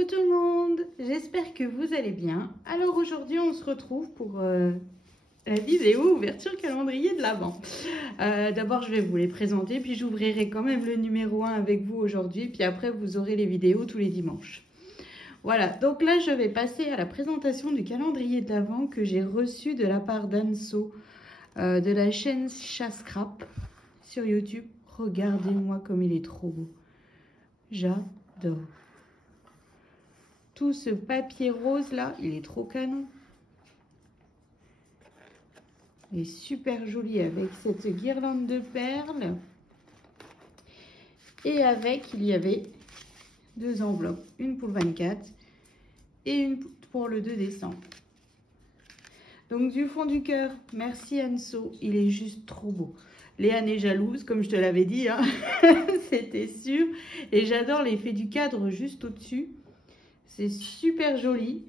Coucou tout le monde, j'espère que vous allez bien. Alors aujourd'hui on se retrouve pour la vidéo ouverture calendrier de l'Avent. D'abord je vais vous les présenter, puis j'ouvrirai quand même le numéro 1 avec vous aujourd'hui, puis après vous aurez les vidéos tous les dimanches. Voilà, donc là je vais passer à la présentation du calendrier de l'Avent que j'ai reçu de la part d'Anso de la chaîne Chascrap sur YouTube. Regardez-moi comme il est trop beau, j'adore. Tout ce papier rose là, il est trop canon. Il est super joli avec cette guirlande de perles. Et avec, il y avait deux enveloppes. Une pour le 24 et une pour le 2 décembre. Donc du fond du cœur, merci Anso, il est juste trop beau. Léane est jalouse, comme je te l'avais dit, hein. C'était sûr. Et j'adore l'effet du cadre juste au-dessus. C'est super joli,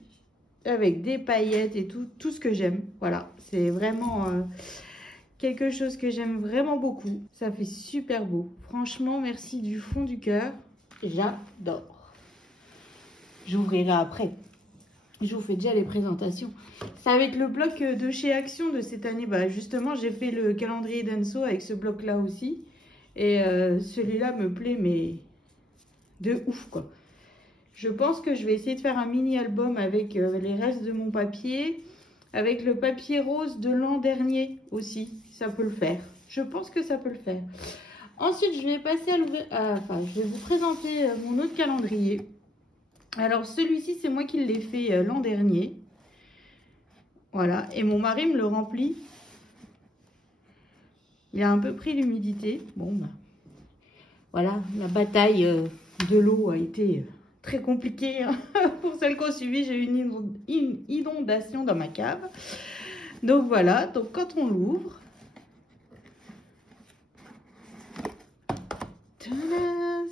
avec des paillettes et tout ce que j'aime. Voilà, c'est vraiment quelque chose que j'aime vraiment beaucoup. Ça fait super beau. Franchement, merci du fond du cœur. J'adore. J'ouvrirai après. Je vous fais déjà les présentations. Ça va être le bloc de chez Action de cette année. Bah, justement, j'ai fait le calendrier d'Anso avec ce bloc-là aussi. Et celui-là me plaît, mais de ouf, quoi. Je pense que je vais essayer de faire un mini-album avec les restes de mon papier. Avec le papier rose de l'an dernier aussi. Ça peut le faire. Je pense que ça peut le faire. Ensuite, je vais passer à je vais vous présenter mon autre calendrier. Alors, celui-ci, c'est moi qui l'ai fait l'an dernier. Voilà. Et mon mari me le remplit. Il a un peu pris l'humidité. Bon, bah, voilà. La bataille de l'eau a été très compliquée. Hein. Pour celles qui ont suivi, j'ai eu une inondation dans ma cave. Donc, voilà. Donc, quand on l'ouvre,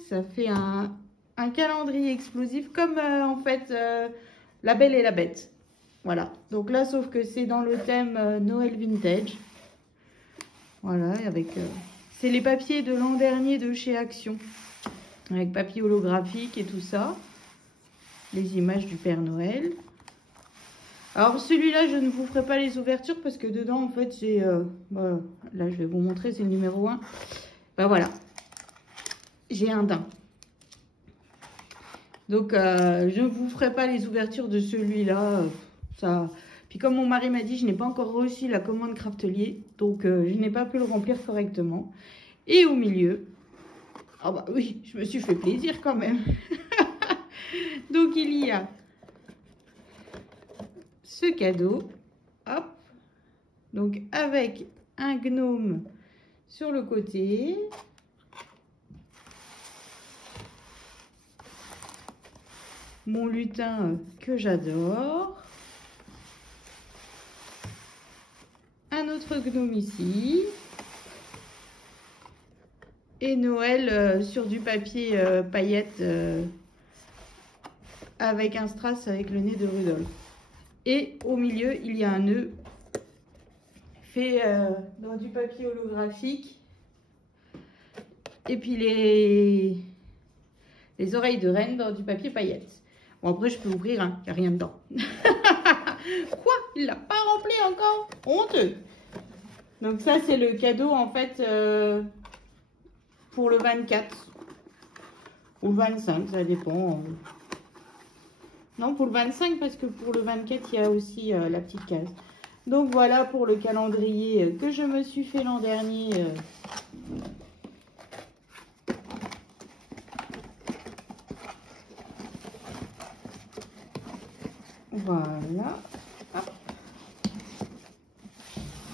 ça fait un calendrier explosif comme en fait La Belle et la Bête. Voilà, donc là sauf que c'est dans le thème Noël Vintage. Voilà, avec c'est les papiers de l'an dernier de chez Action, avec papier holographique et tout ça, les images du Père Noël. Alors celui-là je ne vous ferai pas les ouvertures parce que dedans en fait c'est là je vais vous montrer, c'est le numéro 1. Ben voilà, j'ai un daim. Donc, je ne vous ferai pas les ouvertures de celui-là. Ça. Puis comme mon mari m'a dit, je n'ai pas encore reçu la commande Craftelier. Donc, je n'ai pas pu le remplir correctement. Et au milieu, ah bah oui, je me suis fait plaisir quand même. Donc, il y a ce cadeau. Hop. Donc, avec un gnome sur le côté. Mon lutin que j'adore. Un autre gnome ici. Et Noël sur du papier paillettes avec un strass avec le nez de Rudolph. Et au milieu, il y a un nœud fait dans du papier holographique. Et puis les oreilles de reine dans du papier paillettes. Bon, après, je peux ouvrir, hein. Il n'y a rien dedans. Quoi? Il l'a pas rempli encore? Honteux. Donc ça, c'est le cadeau, en fait, pour le 24. Ou le 25, ça dépend. Non, pour le 25, parce que pour le 24, il y a aussi la petite case. Donc voilà pour le calendrier que je me suis fait l'an dernier. Voilà. Hop.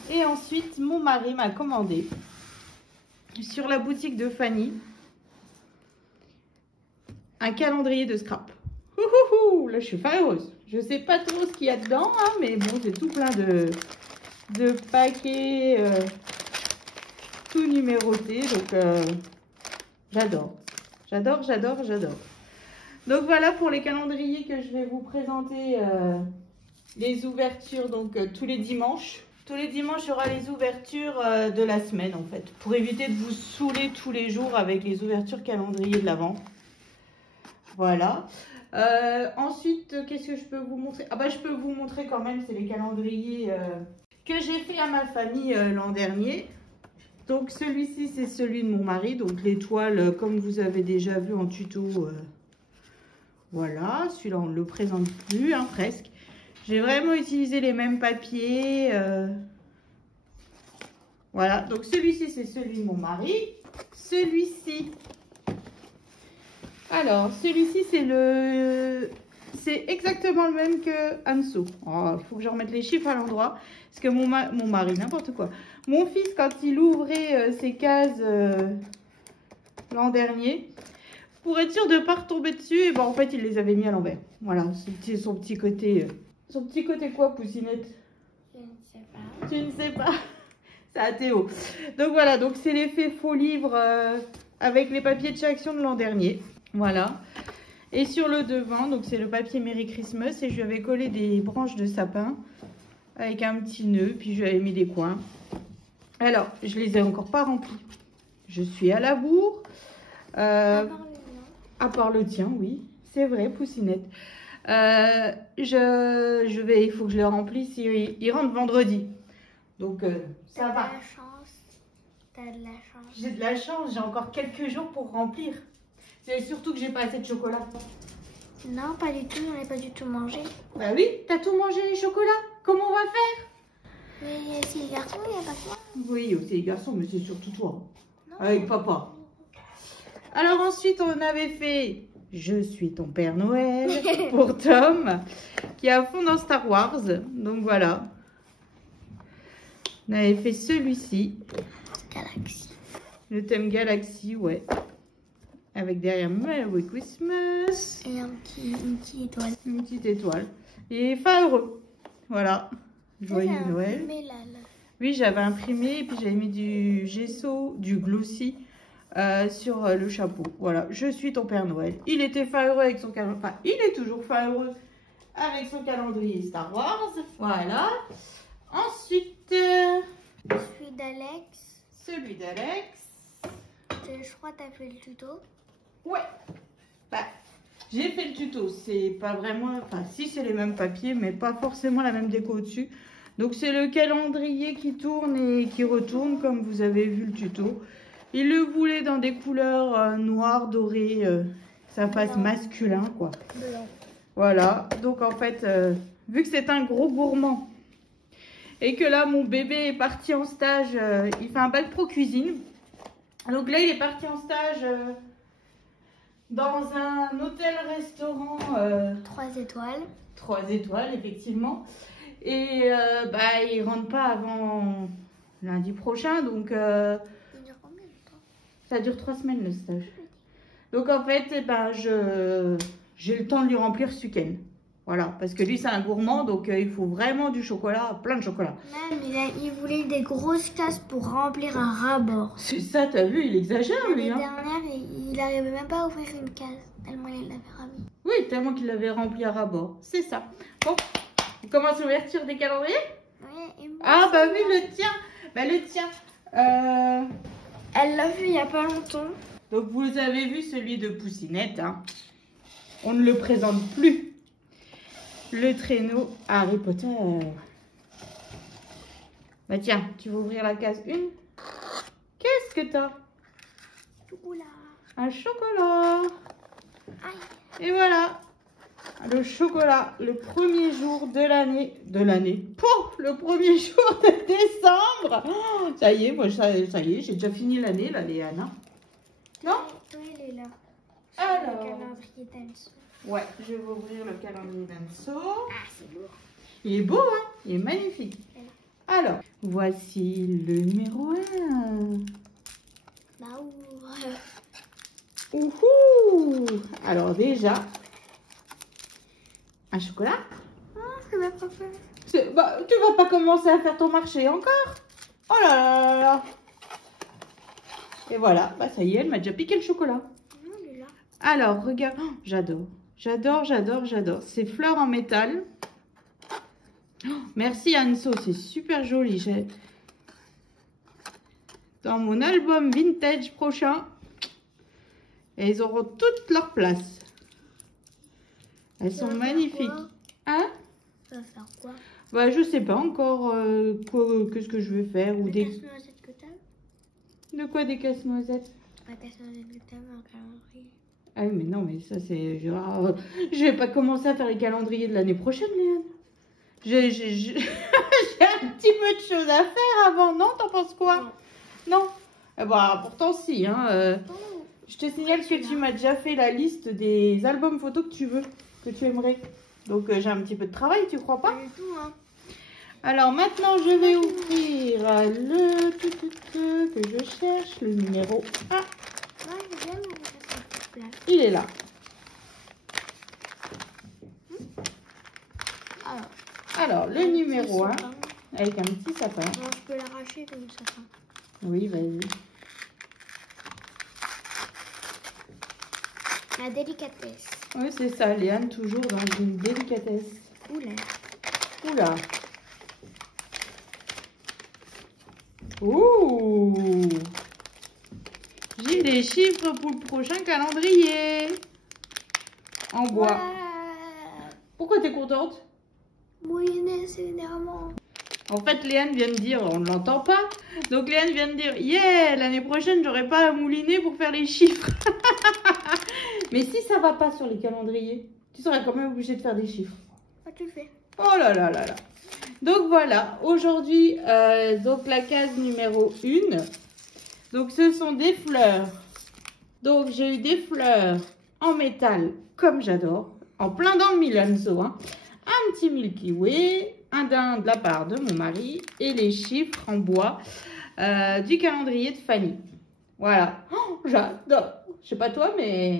Et ensuite, mon mari m'a commandé sur la boutique de Fanny un calendrier de scrap. Ouhouhou, là, je suis fin heureuse. Je sais pas trop ce qu'il y a dedans, hein, mais bon, c'est tout plein de paquets, tout numéroté. Donc, j'adore. J'adore, j'adore, j'adore. Donc voilà pour les calendriers que je vais vous présenter, les ouvertures donc tous les dimanches. Tous les dimanches, il y aura les ouvertures de la semaine en fait, pour éviter de vous saouler tous les jours avec les ouvertures calendrier de l'Avent. Voilà. Ensuite, qu'est-ce que je peux vous montrer? Ah bah je peux vous montrer quand même, c'est les calendriers que j'ai fait à ma famille l'an dernier. Donc celui-ci, c'est celui de mon mari. Donc l'étoile, comme vous avez déjà vu en tuto, voilà. Celui-là, on ne le présente plus, hein, presque. J'ai vraiment utilisé les mêmes papiers. Voilà, donc celui-ci, c'est celui de mon mari. Celui-ci, alors, celui-ci, c'est exactement le même que Anso. Il faut que je remette les chiffres à l'endroit. Parce que mon mari, n'importe quoi. Mon fils, quand il ouvrait ses cases l'an dernier, pour être sûr de ne pas retomber dessus, et ben, en fait, il les avait mis à l'envers. Voilà, son petit côté. Son petit côté quoi, Poussinette? Je ne sais pas. Tu ne sais pas. C'est à Théo. Donc voilà, donc c'est l'effet faux livre avec les papiers de chez Action de l'an dernier. Voilà. Et sur le devant, donc c'est le papier Merry Christmas. Et je lui avais collé des branches de sapin avec un petit nœud. Puis je lui avais mis des coins. Alors, je les ai encore pas remplis. Je suis à la bourre. À part le tien, oui. C'est vrai, Poussinette. Il faut que je les remplisse. Il rentre vendredi. Donc, ça va. T'as de la chance. J'ai de la chance. J'ai encore quelques jours pour remplir. C'est surtout que j'ai pas assez de chocolat. Non, pas du tout. On n'a pas du tout mangé. Bah oui, t'as tout mangé les chocolats. Comment on va faire? Mais c'est les garçons, il n'y a pas que moi. Oui, c'est les garçons, mais c'est surtout toi. Non. Avec papa. Alors ensuite, on avait fait « Je suis ton Père Noël » pour Tom, qui est à fond dans Star Wars. Donc voilà. On avait fait celui-ci. Galaxy. Le thème Galaxy, ouais. Avec derrière Merry Christmas. Et une petite étoile. Une petite étoile. Et fin heureux. Voilà. Joyeux Noël. Oui, j'avais imprimé et puis j'avais mis du gesso, du glossy sur le chapeau. Voilà, je suis ton Père Noël. Il était fin heureux avec son calendrier. Enfin, il est toujours fin heureux avec son calendrier Star Wars. Voilà. Ensuite, Celui d'Alex. celui d'Alex. Je crois que tu as fait le tuto. Ouais. Bah, j'ai fait le tuto. C'est pas vraiment... Enfin, si, c'est les mêmes papiers, mais pas forcément la même déco au-dessus. Donc, c'est le calendrier qui tourne et qui retourne, comme vous avez vu le tuto. Il le voulait dans des couleurs noires, dorées, ça fasse masculin, quoi. Blanc. Voilà. Donc, en fait, vu que c'est un gros gourmand et que là, mon bébé est parti en stage, il fait un bac pro cuisine. Donc là, il est parti en stage dans un hôtel-restaurant. 3 étoiles. 3 étoiles, effectivement. Et bah, il rentre pas avant lundi prochain. Donc, Ça dure combien de temps? ça dure 3 semaines le stage. Donc, en fait, eh ben, j'ai le temps de lui remplir ce week-end. Voilà, parce que lui, c'est un gourmand. Donc, il faut vraiment du chocolat, plein de chocolat. Même, il voulait des grosses cases pour remplir un rabord. C'est ça, t'as vu, il exagère, lui. L'année Hein. dernière, il n'arrivait même pas à ouvrir une case, tellement il l'avait ramené. Oui, tellement qu'il l'avait rempli à rabord. C'est ça. Bon, on commence l'ouverture des calendriers. Ouais, et moi, Ah, bah oui, le tien. Bah, le tien. elle l'a vu il n'y a pas longtemps. Donc, vous avez vu celui de Poussinette. Hein. On ne le présente plus. Le traîneau Harry Potter. Bah, tiens, tu vas ouvrir la case 1. Qu'est-ce que t'as? Oula. Un chocolat. Aïe. Et voilà. Le chocolat, le premier jour de l'année. Le premier jour de décembre. Oh, ça y est, moi, ça y est, j'ai déjà fini l'année, là, Léana. Non? Oui, il est là. Alors. Le calendrier d'Anso. Ouais, je vais ouvrir le calendrier d'Anso. Ah, c'est lourd. Il Il est beau, hein? Il est magnifique. Alors, voici le numéro 1. Bah, Ouhou! Alors déjà, un chocolat. Ah, c'est ma préférée. Bah, tu vas pas commencer à faire ton marché encore? Oh là là là là! Et voilà, bah ça y est, elle m'a déjà piqué le chocolat. Il est là. Alors, regarde, oh, j'adore. J'adore. Ces fleurs en métal. Oh, merci Anso, c'est super joli. Dans mon album vintage prochain, et ils auront toute leur place. Elles sont magnifiques. Hein? Ça va faire quoi? Bah, je sais pas encore qu'est-ce que je vais faire. Ou des... casse-noisettes que t'as? De quoi des casse-noisettes? La casse-noisette que t'as en calendrier. Ah oui, mais non, mais ça c'est... je vais pas commencer à faire les calendriers de l'année prochaine, Léane. J'ai un petit peu de choses à faire avant, non? T'en penses quoi? Non. Bah, pourtant si, hein. Je te signale que tu m'as déjà fait la liste des albums photos que tu veux, que tu aimerais. Donc j'ai un petit peu de travail, tu crois pas? Pas du tout, hein. Alors maintenant, je vais ouvrir le que je cherche, le numéro 1. Ouais, je vais vous faire cette place. Il est là. Alors, le numéro 1, avec un petit sapin. Non, je peux l'arracher comme ça. Oui, vas-y. La délicatesse. Oui, c'est ça, Léane, toujours dans une délicatesse. Oula. Oula. Ouh. J'ai des chiffres pour le prochain calendrier. En bois. Ouais. Pourquoi t'es contente? Moulinet, c'est énervant. En fait, Léane vient de dire, on ne l'entend pas. Donc Léane vient de dire, yeah, l'année prochaine, j'aurai pas à mouliner pour faire les chiffres. Mais si ça va pas sur les calendriers, tu seras quand même obligé de faire des chiffres. Ah, tu le fais. Oh là là là là. Donc voilà, aujourd'hui, donc la case numéro 1. Donc ce sont des fleurs. Donc j'ai eu des fleurs en métal, comme j'adore. En plein dans le mille, Anso, hein. Un petit Milky Way, un daim de la part de mon mari et les chiffres en bois du calendrier de Fanny. Voilà. Oh, j'adore. Je sais pas toi, mais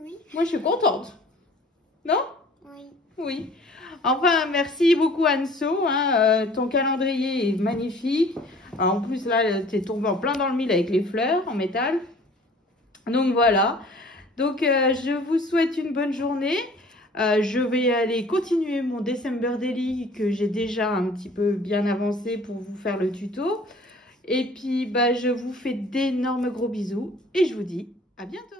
Oui. moi je suis contente. Non? Oui. Oui. Enfin, merci beaucoup Anso. Hein, ton calendrier est magnifique. En plus, là, tu es tombé en plein dans le mille avec les fleurs en métal. Donc voilà. Donc, je vous souhaite une bonne journée. Je vais aller continuer mon December Daily que j'ai déjà un petit peu bien avancé pour vous faire le tuto. Et puis, bah, je vous fais d'énormes gros bisous et je vous dis à bientôt.